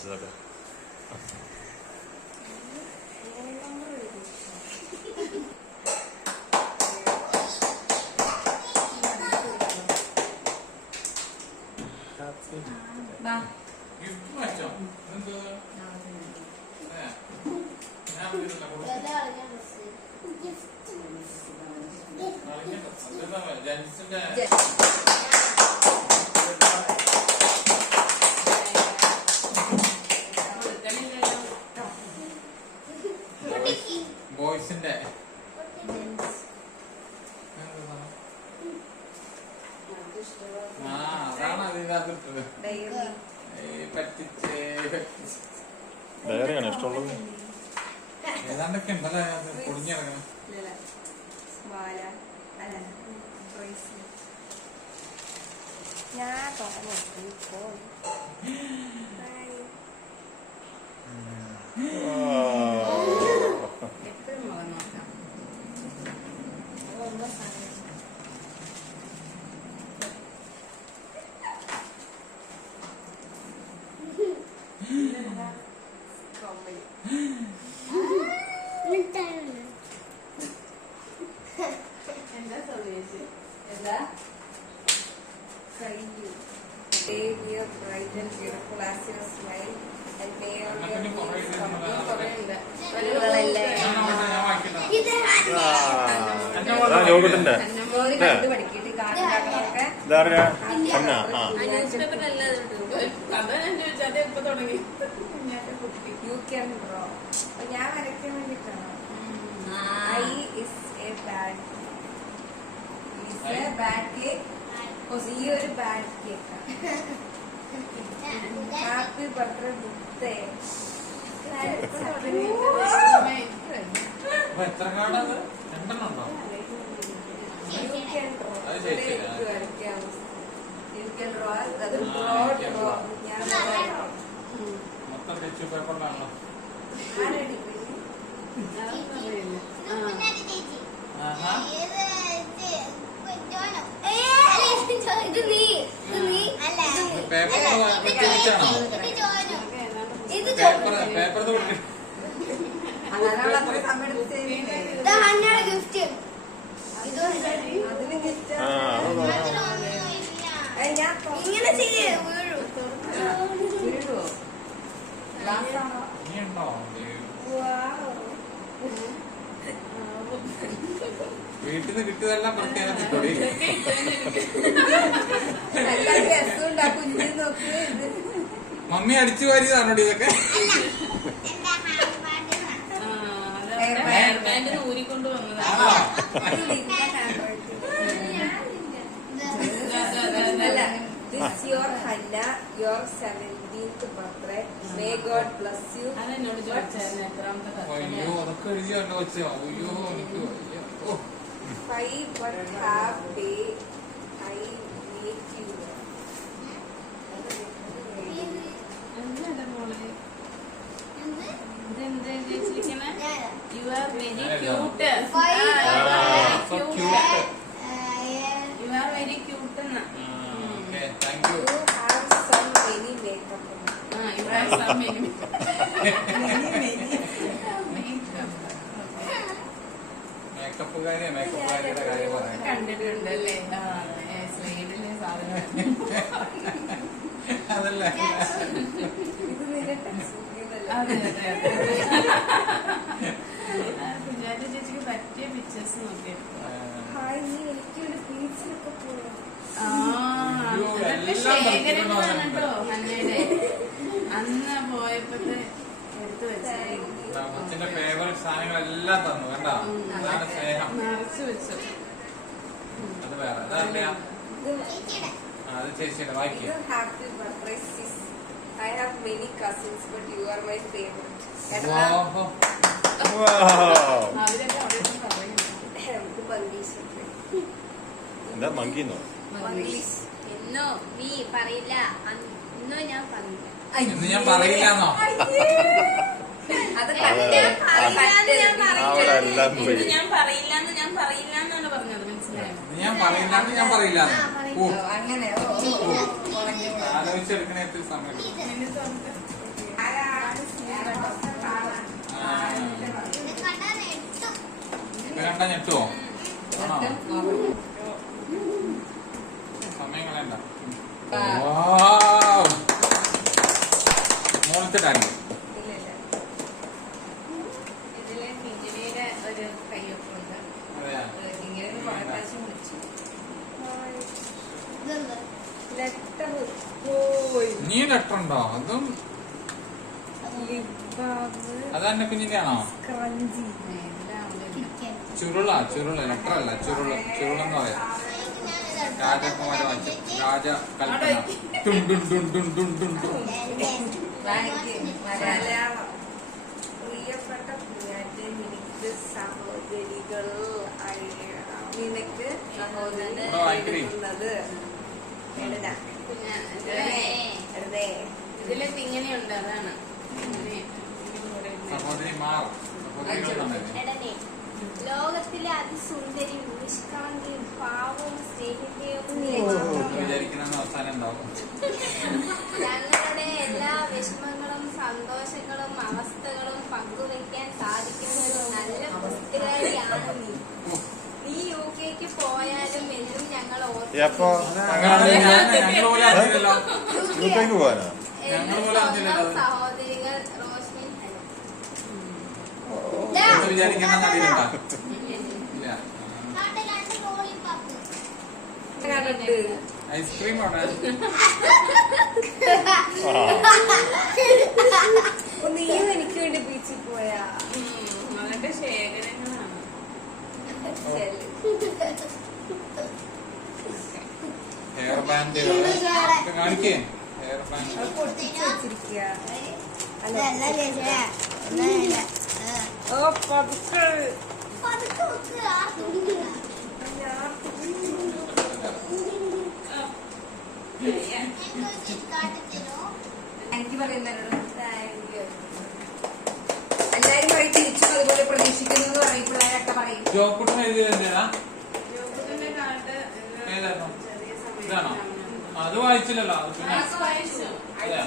വരച്ചതൊക്കെ. ബോയ്സിന്റെ അതാണ് അതിനകത്ത് പറ്റിച്ച് ഡയറിയാണ് ഇഷ്ടമുള്ളത്. ഏതാണ്ടൊക്കെ ഉണ്ടല്ലോ പൊടിഞ്ഞിറങ്ങണം. ഞാൻ തുറന്നു എപ്പോഴും മുഖം നോക്കാം. എന്താ സന്ദേശം? എന്താ your bright and beautiful as your smile and may all your needs come you can draw. ഞാൻ വരയ്ക്കാൻ വേണ്ടിട്ടാണ്. I is a bad cake. ഈ ഒരു ബാഡ് കേക്ക്. ഹാപ്പി ബർത്ത്ഡേ ബുദ്ധേ. എത്ര കാർഡത്? രണ്ടെണ്ണം ഉണ്ടോ? മൊത്തം ടിഷ്യൂ പേപ്പറിലാണല്ലോ. ഇങ്ങനെ ചെയ്യേ വീട്ടിന്ന് കിട്ടിയതെല്ലാം പ്രത്യേകത്തോടി മമ്മി അടിച്ചു വാരിയതാണോടി ഇതൊക്കെ? ഊരിക്കൊണ്ട് This your Hannah, your 17th birthday. May God bless you. അയ്യോ അതൊക്കെ എഴുതിയാണോ വെച്ചോ? അയ്യോ എനിക്ക് Five but half day I make you. You are very cute. You are very cute. Okay, thank you. You have some many makeup. You have some many മേക്കപ്പുകാരിയുടെ കാര്യം പറയാം. കണ്ടിട്ടുണ്ടല്ലേ? സ്ലൈഡിലെ സാധനം അതല്ല കുഞ്ഞാറ്റ ചേച്ചിക്ക് പറ്റിയ പിക്ചേഴ്സ് നോക്കി. ശേഖരനാണോ ഹന്നയുടെ അന്ന് പോയപ്പോഴത്തെ എടുത്തു വെച്ചാൽ കൊച്ചിന്റെ ഫേവറേറ്റ് സാധനങ്ങളെല്ലാം തന്നു കണ്ടോ? അതാണ് സ്നേഹം. നിറച്ചു വെച്ചു. അത് വേറെ അതറിയാം. അത് ചേച്ചിയുടെ വായിക്കുക. I have many cousins, but you are my favorite. അവരൊക്കെ അവിടെ പറയുന്നു. എന്താ മങ്കിന്നോ? എന്നോ നീ പറയില്ല, എന്നോ ഞാൻ പറയില്ല. എന്ന് ഞാൻ പറയില്ലാന്നോ? ഞാൻ പറയില്ലാന്നാണ് പറഞ്ഞത്. മനസ്സിലായോ? ഞാൻ പറയില്ലാന്ന് ഞാൻ പറയില്ലാന്ന് അങ്ങനെ ആലോചിച്ചെടുക്കണേ സമയം. കണ്ടാ ഞെട്ടുവോ? ആണോ? സമയം കളയണ്ട. മോളത്തെ കാര്യം ഇതില് മിഥുനയുടെ ഒരു കയ്യൊപ്പുണ്ട്. അതെയാ? ഇങ്ങനെ കുറെ പ്രാവശ്യം വിളിച്ചു. ലെറ്റർ പോയി നീ ലെറ്റർ ഉണ്ടോ? അതും ലിബാബ് അതെന്നെ പിന്നിന്റെയാണോ? ക്രഞ്ചി എല്ലാം ഉണ്ട്. ചുരുള ലെറ്റർ അല്ല, ചുരുളെന്ന് പറയാം. രാജകുമാര വാക്യം, രാജ കൽപ്പന. ടും ടും ടും ടും ടും ടും ടും. മലയാളം. പ്രിയപ്പെട്ട പ്രിയാന്റെ നിനക്ക് സഹോദരികൾ നിനക്ക് സഹോദരിക്കുന്നത് എഴുതാ പിന്നെ എഴുതേ ഇതിലൊക്കെ ഇങ്ങനെയുണ്ട്, അതാണ് ഇങ്ങനെ. സഹോദരിമാർ, സഹോദരികളുണ്ട്. എടനെ, ലോകത്തിലെ അതിസുന്ദരിയും നിഷ്കളങ്കയും പാവവും സ്നേഹിക്കുകയും വിചാരിക്കുന്ന അവസാനം ഉണ്ടാവും. ഞങ്ങളുടെ എല്ലാ വിഷമങ്ങളും സന്തോഷങ്ങളും അവസ്ഥകളും പങ്കുവെക്കാൻ സാധിക്കുന്ന ഒരു നല്ല കൂട്ടുകാരിയാണ് നീ. നീ UK പോയാലും എന്നും ഞങ്ങൾ എപ്പോ? ഞങ്ങൾ പോലെ അറിഞ്ഞില്ലല്ലോ. യൂക്കേക്ക് പോവാനാ? ഞങ്ങൾ പോലെ അറിഞ്ഞില്ലല്ലോ. സഹോദരികൾ റോഷ്മിൻ വിചാരിക്കുന്ന അറിയില്ല. ഐസ്ക്രീം അവിടെ നീയും എനിക്ക് വേണ്ടി ബീച്ചിൽ പോയാ അവരുടെ ശേഖരങ്ങളാണ്. ഹെയർ ബാൻഡ് കാണിക്കേ. ഹെയർ ബാൻഡ് പൊട്ടിച്ച് വെച്ചിരിക്കുക ഓ പതുക്കെ എനിക്ക് പറയുന്നവരോട് എല്ലാരും പറയും തിരിച്ചു അതുപോലെ പ്രതീക്ഷിക്കുന്നു എന്ന് പറയും. പിള്ളേരൊക്കെ പറയും ജോക്കുട്ടൻ എഴുതിയത് എന്തിനാ? യോഗത്തിന്റെ കാലത്ത് ഏതായിരുന്നു? ചെറിയ ഇതാണോ? സമയത്ത് അത് വായിച്ചില്ലല്ലോ. അത് പിന്നെ വായിച്ചു. അതെയാ?